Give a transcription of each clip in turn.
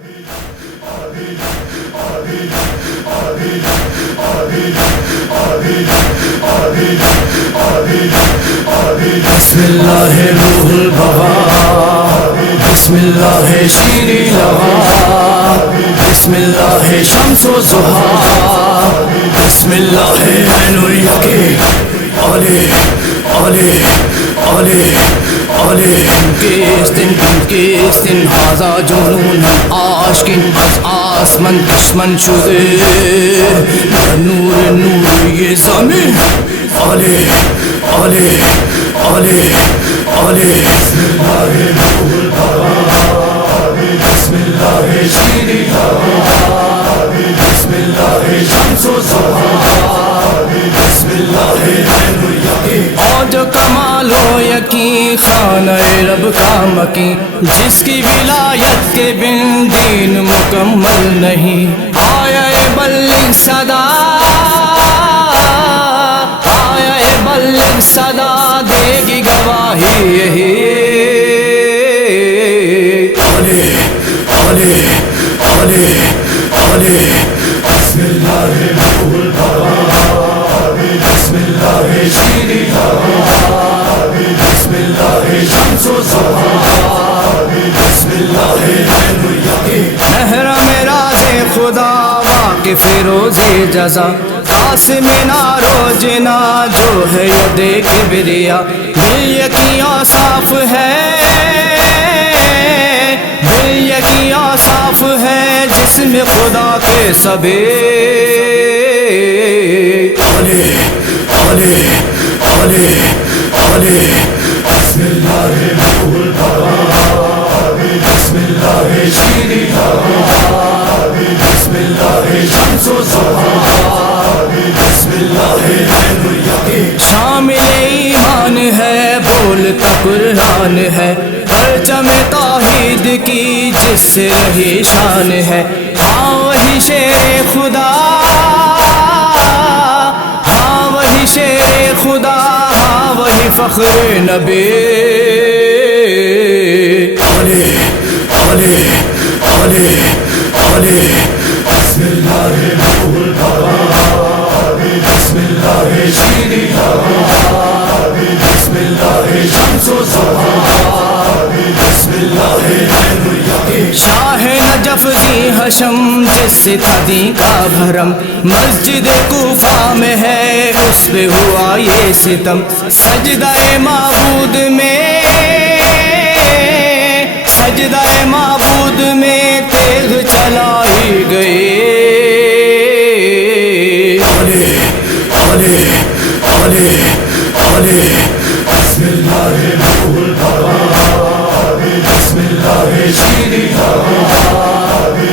بسم اللہ روح البوا، بسم اللہ شیریں لوا، بسم اللہ شمس و ضحیٰ، بسم اللہ عین الیقین، علی علی علی علی ان کے اس دن ہذا جنون عاشقین از آسمان دشمن شده نور نور یہ زمین علی علی علی علی بسم اللہ روح البوا، بسم اللہ شیریں لوا، بسم اللہ شمس و ضحیٰ، بسم اللہ عین الیقین۔ اور جو کمال و یقین خانہ رب کا مکین، جس کی ولایت کے بن دین مکمل نہیں، آیا بلغ صدا، آیا بلغ صدا دے گی گواہی یہی علی علی علی علی بسم اللہ روح البوا، بسم اللہ شیریں لوا، بسم اللہ شمس و ضحیٰ، بسم اللہ عین الیقین۔ محرم راز خدا واقف روزی جزا، قاسم نار و جنا جو ہے ید کبریا، دل یقین صاف ہے، دل یقین صاف ہے جسم خدا کے سبے علی علی علی علی بسم اللہ روح البوا، بسم اللہ شیریں لوا، بسم اللہ شمس و ضحیٰ، بسم اللہ عین الیقین۔ شامل ایمان ہے بولتا قرآن ہے، پرچم توحید کی جس سے رہی شان ہے، ہاں وہی شیر خدا، ہاں وہی شیر خدا، ہاں وہی فخر نبی علی علی علی علی بسم اللہ روح البوا، بسم اللہ شیریں لوا، بسم اللہ شمس و ضحیٰ، بسم اللہ عین الیقین۔ شاہ نجف ذی حشم جس سے تھا دین کا بھرم، مسجد کوفہ میں ہے اس پہ ہوا یہ ستم، سجدہ معبود میں، سجدہ معبود میں تیغ چلا ہی گئے علی علی علی علی بسم اللہ روح البوا، بسم اللہ شیریں لوا،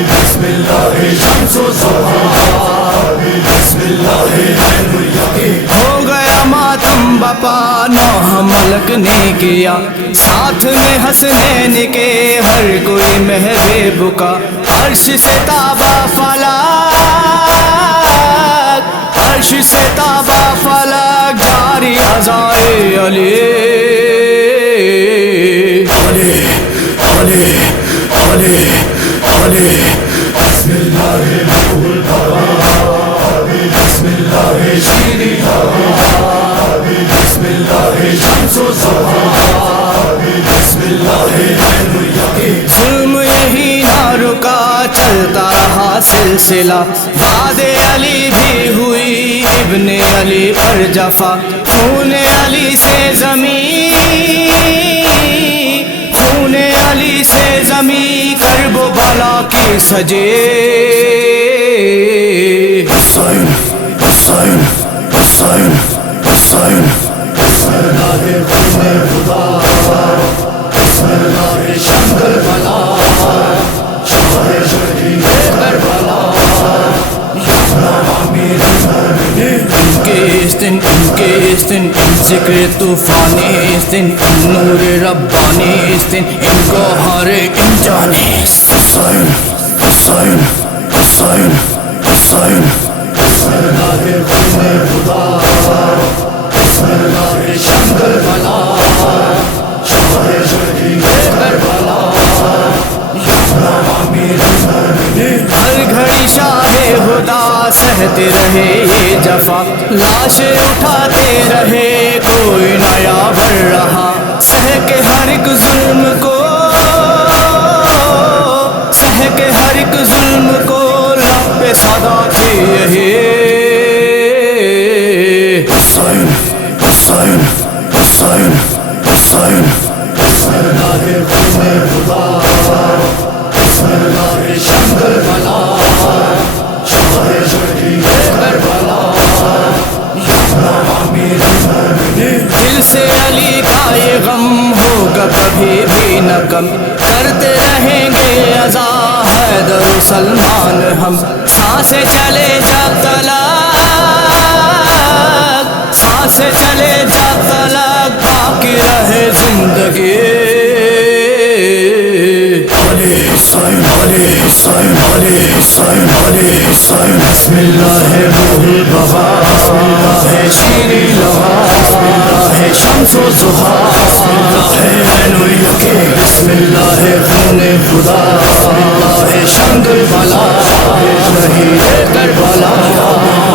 بسم اللہ شمس و ضحیٰ، بسم اللہ عین الیقین۔ ہو گیا ماتم بپا نوح ملک نے کیا، ساتھ میں حسنین کے ہر کوئی محب کا، عرش سے تابا فلک، عرش سے تابا فلک، جاری عزائے علی علی علی علی علی بسم اللہ روح البوا، بسم اللہ شیریں لوا، بسم اللہ شمس و ضحیٰ، بسم اللہ عین الیقین۔ ظلم یہی نہ رکا چلتا رہا سلسلہ، بعد علی بھی ہوئی ابن علی پر جفا، خون علی سے زمین، خون علی سے زمین کرب و بلا کی سجے حسین حسین حسین حسین بسم اللہ خون خدا، بسم اللہ شنکر بلا، شاہ شہید کربلا، ان کے اس دن، ان کے اس دن، ان ذکر طوفانی اس دن، ان نور ربانی اس دن، ان کو ہر ان جانے حسین حسین حسین حسین بسم اللہ خون خدا، بسم اللہ شنکر بلا، شاہ شہید کربلا، ہر گھڑی شاہ خدا سہتے رہے یہ جفا، لاش اٹھاتے رہے کوئی نیا بھر رہا، سہ کے ہر ایک ظلم کو، سہ کے ہر ایک ظلم کو، لب پہ صدا تھی یہی حسین حسین حسین حسین بسم اللہ خون خدا، بسم اللہ شنگر بلا، شاہ شہید کربلا، امیر المومنین۔ دل سے علی کا یہ غم ہوگا کبھی بھی نہ کم، کرتے رہیں گے عزا حیدر و سلمان ہم، سانسیں چلے جب تلک، سانسیں چلے جب تلک، باقی رہے زندگی علی حسین علی حسین علی حسین علی حسین، بسم اللہ روح البقا، بسم اللہ شیریں لوا، بسم اللہ شمس و ضحا، بسم اللہ عین الیقین، بسم اللہ خون خدا، بسم اللہ شنگ بلا، شہید کربلا،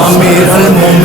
امیر المومنین۔